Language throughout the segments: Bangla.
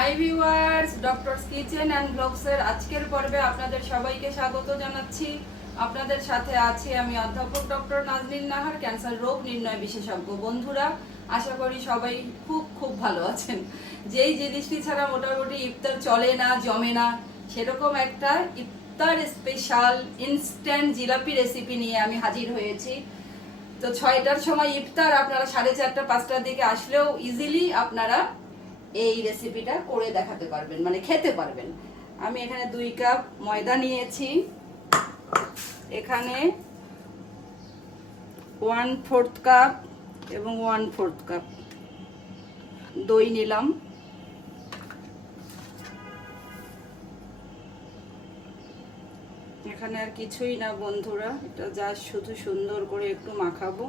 High viewers, doctors kitchen and ব্লগসের আজকের পর্বে আপনাদের সবাইকে স্বাগত জানাচ্ছি। আপনাদের সাথে আছি আমি অধ্যাপক ডক্টর নাজনীন নাহার, ক্যান্সার রোগ নির্ণয় বিশেষজ্ঞ। বন্ধুরা, আশা করি সবাই খুব খুব ভালো আছেন। যেই জিনিসটি ছাড়া মোটামুটি ইফতার চলে না, জমে না, সেরকম একটা ইফতার স্পেশাল ইনস্ট্যান্ট জিলাপি রেসিপি নিয়ে আমি হাজির হয়েছি। তো 6টার সময় ইফতার, আপনারা 4:30 5টার দিকে আসলেও ইজিলি আপনারা এই রেসিপিটা করে দেখাতে পারবেন, মানে খেতে পারবেন। আমি এখানে 2 কাপ ময়দা নিয়েছি, এখানে 1/4 কাপ এবং 1/4 কাপ দই নিলাম। এখানে আর কিছুই না বন্ধুরা, এটা জাস্ট শুধু সুন্দর করে একটু মাখাবো।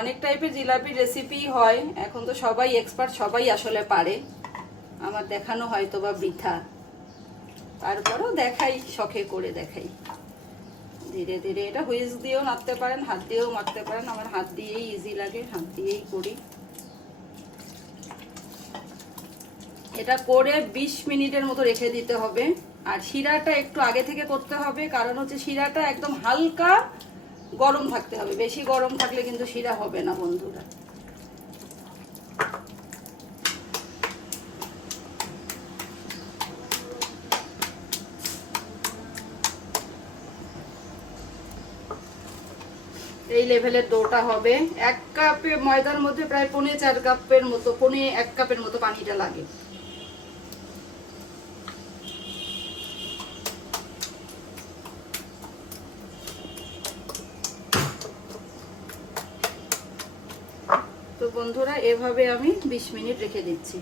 অনেক টাইপের জিলাপির রেসিপি হয়, এখন তো সবাই এক্সপার্ট, সবাই আসলে পারে। আমার দেখানো হয়তো বা বৃথা, তারপরেও দেখাই, শখে করে দেখাই ধীরে ধীরে। এটা হুইস দিয়েও নাড়তে পারেন, হাত দিয়েও মাখতে পারেন। আমার হাত দিয়েই ইজি লাগে, হাত দিয়েই করি। এটা করে 20 মিনিটের মতো রেখে দিতে হবে। আর শিরাটা একটু আগে থেকে করতে হবে, কারণ হচ্ছে শিরাটা একদম হালকা গরম থাকতে হবে। বেশি গরম থাকলে কিন্তু শিরা হবে না বন্ধুরা। এই লেভেলের ডোটা হবে। 1 কাপে ময়দার মধ্যে প্রায় 4.5 কাপের মতো, 1 কাপের মতো পানিটা লাগে। তো বন্ধুরা, এভাবে আমি 20 মিনিট রেখে দিচ্ছি।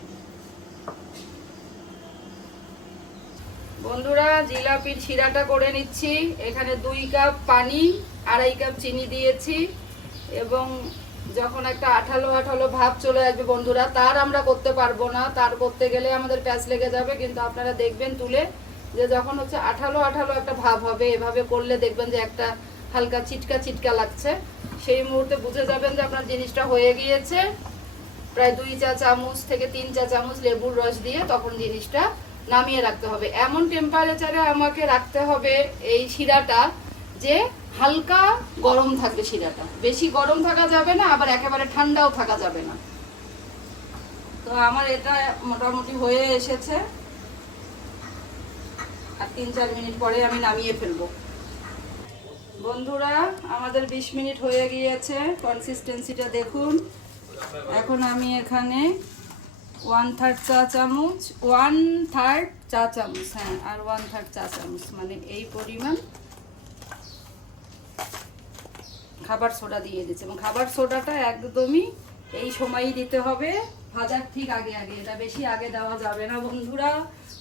বন্ধুরা, জিলাপির শিরাটা করে নিচ্ছি। এখানে 2 কাপ পানি, 2.5 কাপ চিনি দিয়েছি। এবং যখন একটা আঠালো আঠালো ভাব চলে আসবে বন্ধুরা, তার আমরা করতে পারবো না, তার করতে গেলে আমাদের প্যাঁচ লেগে যাবে। কিন্তু আপনারা দেখবেন তুলে যে যখন হচ্ছে আঠালো আঠালো একটা ভাব হবে, এভাবে করলে দেখবেন যে একটা হালকা চিটকা চিটকা লাগছে। সেই মুহূর্তে বুঝে যাবেন যে আপনার জিনিসটা হয়ে গিয়েছে। প্রায় 2 চা চামচ থেকে 3 চা চামচ লেবুর রস দিয়ে তখন জিনিসটা নামিয়ে রাখতে হবে। এমন টেম্পারেচারে আমাকে রাখতে হবে এই শিরাটা যে হালকা গরম থাকবে শিরাটা, বেশি গরম থাকা যাবে না, আবার একেবারে ঠান্ডাও থাকা যাবে না। তো আমার এটা মোটামুটি হয়ে এসেছে, আর 3-4 মিনিট পরে আমি নামিয়ে ফেলবো। বন্ধুরা, আমাদের 20 মিনিট হয়ে গিয়েছে। কনসিস্টেন্সিটা দেখুন। এখন আমি এখানে 1/3 চা চামচ, 1/3 চা চামচ, হ্যাঁ, আর 1/3 চা চামচ, মানে এই পরিমাণ খাবার সোডা দিয়ে দিচ্ছি। এবং খাবার সোডাটা একদমই এই সময়ই দিতে হবে, ভাজার ঠিক আগে আগে। এটা বেশি আগে দেওয়া যাবে না বন্ধুরা।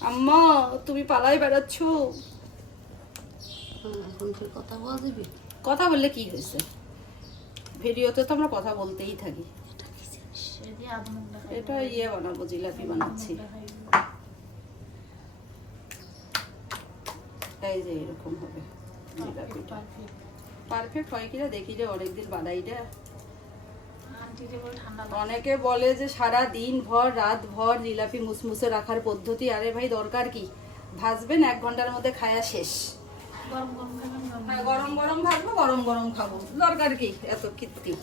আম্মা, তুমি পালাই বেড়াচ্ছ, কথা বলা দিবি? কথা বললে কি হয়েছে, ভিডিওতে তো আমরা কথা বলতেই থাকি। এটা বানাবো, জিলাপি বানাচ্ছি। এই যে এরকম হবে জিলাপিটা। পারফেক্ট হয় কিনা দেখি যে অনেকদিন বানাইটা। অনেকে বলে যে সারা দিন ভর রাত ভর জিলাপি মুসমুসে রাখার পদ্ধতি। আরে ভাই, দরকার কি? ভাজবেন, 1 ঘন্টার মধ্যে খায়া শেষ। গরম গরম ভাজবো, গরম গরম খাবো, দরকার কি এত কীর্তি?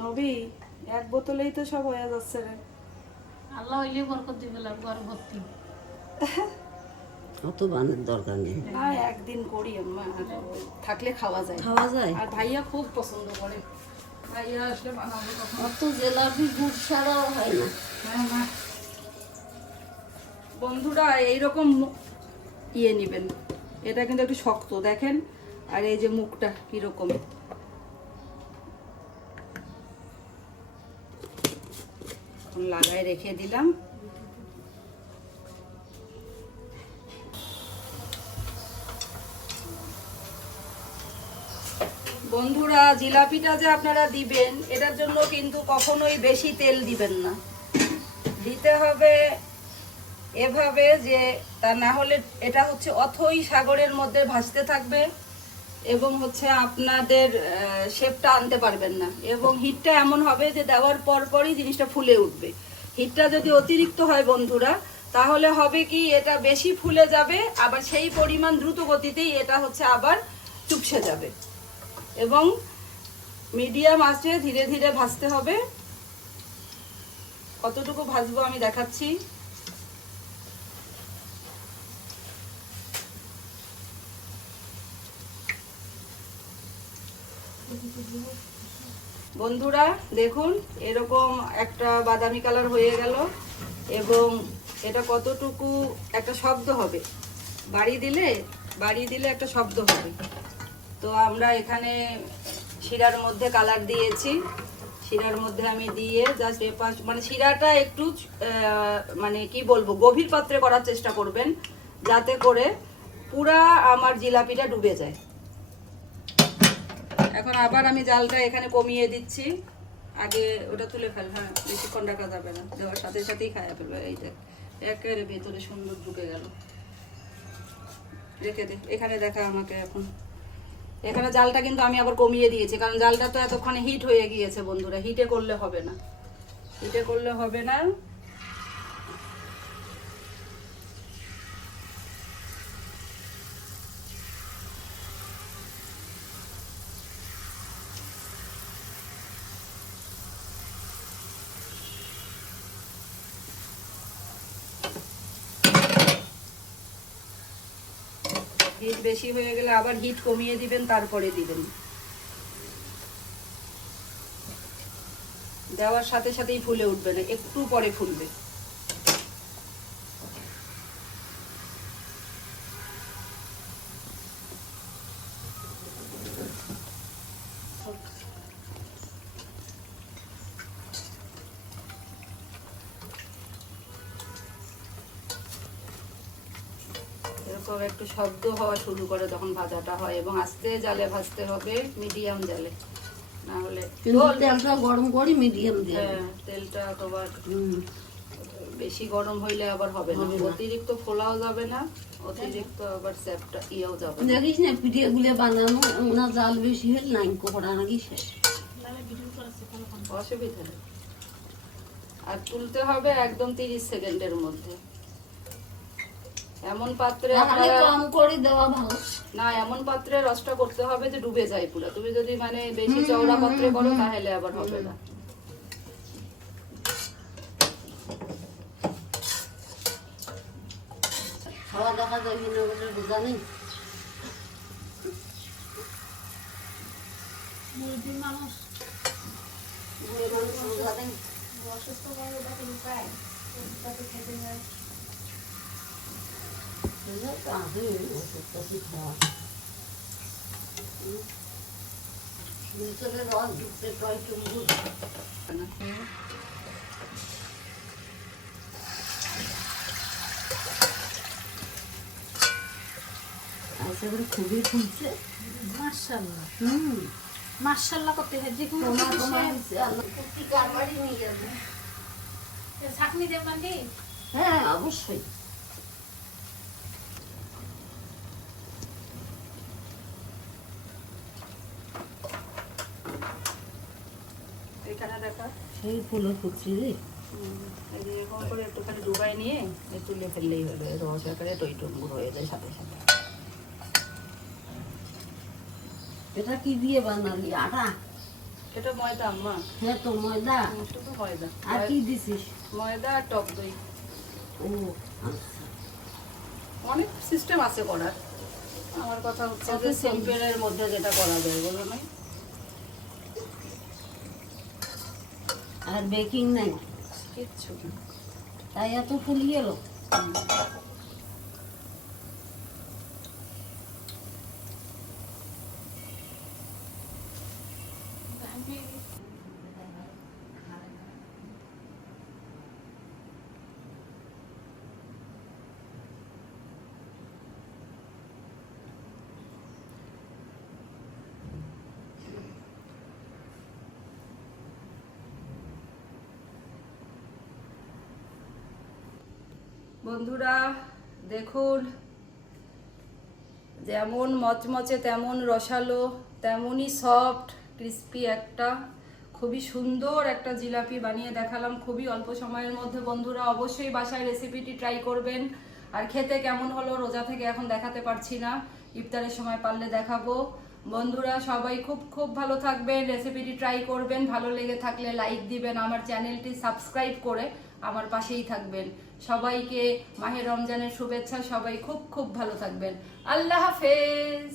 নবী, 1 বোতলেই তো সব হয়ে যাচ্ছে রে। আল্লাহ হইলে বরকত দিবে, ঘর ভর্তি। অত বানের দরকার নেই। না, একদিন করি আম্মা, থাকলে খাওয়া যায়। আর ভাইয়া খুব পছন্দ করে, ভাইয়া আসলে বানাবো তখন। অত জিলাপি গুড় ছাড়াও হয় না। হ্যাঁ না বন্ধুরা, এইরকম নেবেন। এটা কিন্তু একটু শক্ত দেখেন, আর এই যে মুখটা কিরকম। লাগায় রেখে দিলাম। বন্ধুরা, জিলাপিটা যে আপনারা দিবেন, এটার জন্য কিন্তু কখনোই বেশি তেল দিবেন না। দিতে হবে এভাবে যে তা না হলে এটা হচ্ছে অথই সাগরের মধ্যে ভাসতে থাকবে এবং হচ্ছে আপনাদের শেপটা আনতে পারবেন না। এবং হিটটা এমন হবে যে দেওয়ার পরপরই জিনিসটা ফুলে উঠবে। হিটটা যদি অতিরিক্ত হয় বন্ধুরা, তাহলে হবে কি এটা বেশি ফুলে যাবে, আবার সেই পরিমাণ দ্রুত গতিতেই এটা হচ্ছে আবার চুপসে যাবে। এবং মিডিয়াম আঁচে ধীরে ধীরে ভাজতে হবে। কতটুকু ভাজবো আমি দেখাচ্ছি। বন্ধুরা দেখুন, এরকম একটা বাদামি কালার হয়ে গেল এবং এটা কতটুকু একটা শব্দ হবে, বাড়ি দিলে একটা শব্দ হবে। তো আমরা এখানে শিরার মধ্যে কালার দিয়েছি, শিরার মধ্যে আমি দিয়ে জাস্ট এপাশ মানে শিরাটা একটু মানে কি বলবো গভীর পাত্রে করার চেষ্টা করবেন, যাতে করে পুরা আমার জিলাপিটা ডুবে যায়। এখন আবার আমি জালটা এখানে কমিয়ে দিচ্ছি। আগে ওটা তুলে ফেল, হ্যাঁ বেশিক্ষণ রাখা যাবে না, দেওয়ার সাথে সাথেই খাইয়া ফেলবে। এইটা একেবারে ভেতরে সুন্দর ঢুকে গেল। রেখে দে, এখানে দেখা আমাকে এখন। এখানে জালটা কিন্তু আমি আবার কমিয়ে দিয়েছি, কারণ জালটা তো এতক্ষণে হিট হয়ে গিয়েছে বন্ধুরা। হিটে করলে হবে না, হিটে করলে হবে না। হিট বেশি হয়ে গেলে আবার হিট কমিয়ে দিবেন, তারপরে দিবেন। দেওয়ার সাথে সাথেই ফুলে উঠবে না, একটু পরে ফুলবে। এরকম একটু শব্দ হওয়া শুরু করে তখন ভাজাটা হয়, এবং আস্তে জালে ভাজতে হবে, মিডিয়াম জালে, না হলে তেলটা গরম করি মিডিয়াম দিয়ে। হ্যাঁ, তেলটা আবার বেশি গরম হইলে আবার হবে না, অতিরিক্ত ফোলাও যাবে না, অতিরিক্ত আবার স্যাপটা ইয়েও যাবে না। দেখিস না পিঠে গুলো বানানো না, জাল বেশি হলে নাই কোপড়া নাকি শেষ। অসুবিধা নেই। আর তুলতে হবে একদম 30 সেকেন্ডের মধ্যে। এমন পাত্রে আপনারা কম করে দেওয়া ভালো না, এমন পাত্রে রসটা করতে হবে যে ডুবে যায় পুরো। তুমি যদি মানে বেশি চওড়া পাত্রে করো তাহলে আবার হবে না। খাওয়া দেখা যাবে না বলে বোঝা নেই। মুরগির মানুষ বুড়ো মানুষ বোঝা নেই। অসুস্থ হয়ে ওটাকে লুকায়, তাকে খেতে হয়। আছে ওষুধ খাওয়া ভিতরে রস ঢুকতে টয় চুমু। খুবই ফুলছে মাশাআল্লাহ, হুম মাশাআল্লাহ করতে হয় যে কোনো কারবারই নিয়ে যাবে। ছাকনি দেবেন কি? হ্যাঁ অবশ্যই। এখানে দেখা সেই ফুলে ফুটছি রে। এই যে এরকম করে একটুখানি ডুবাই নিয়ে তুলে ফেললেই হলো, রস আকারে টইটুম্বুর হয়ে যায় সাথে সাথে। এটা কি দিয়ে বানালি? আটা? এটা ময়দা আম্মা। হ্যাঁ তো ময়দা। শুধু ময়দা আর কি দিছিস? ময়দা আর টক দই। ও আচ্ছা। অনেক সিস্টেম আছে করার, আমার কথা হচ্ছে যে সিম্পলের মধ্যে যেটা করা যায়, বলো না? আর বেকিং নাই কিচ্ছু না। তাই এত ফুলি গেল। বন্ধুরা দেখুন, যেমন মচমচে তেমন রসালো, তেমনই সফট ক্রিস্পি একটা খুবই সুন্দর একটা জিলাপি বানিয়ে দেখালাম খুবই অল্প সময়ের মধ্যে। বন্ধুরা অবশ্যই বাসায় রেসিপিটি ট্রাই করবেন। আর খেতে কেমন হলো রোজা থেকে এখন দেখাতে পারছি না, ইফতারের সময় পারলে দেখাবো। বন্ধুরা সবাই খুব খুব ভালো থাকবেন, রেসিপিটি ট্রাই করবেন, ভালো লেগে থাকলে লাইক দিবেন, আমার চ্যানেলটি সাবস্ক্রাইব করে আমার পাশেই থাকবেন। সবাইকে মাহে রমজানের শুভেচ্ছা, সবাই খুব খুব ভালো থাকবেন। আল্লাহ হাফেজ।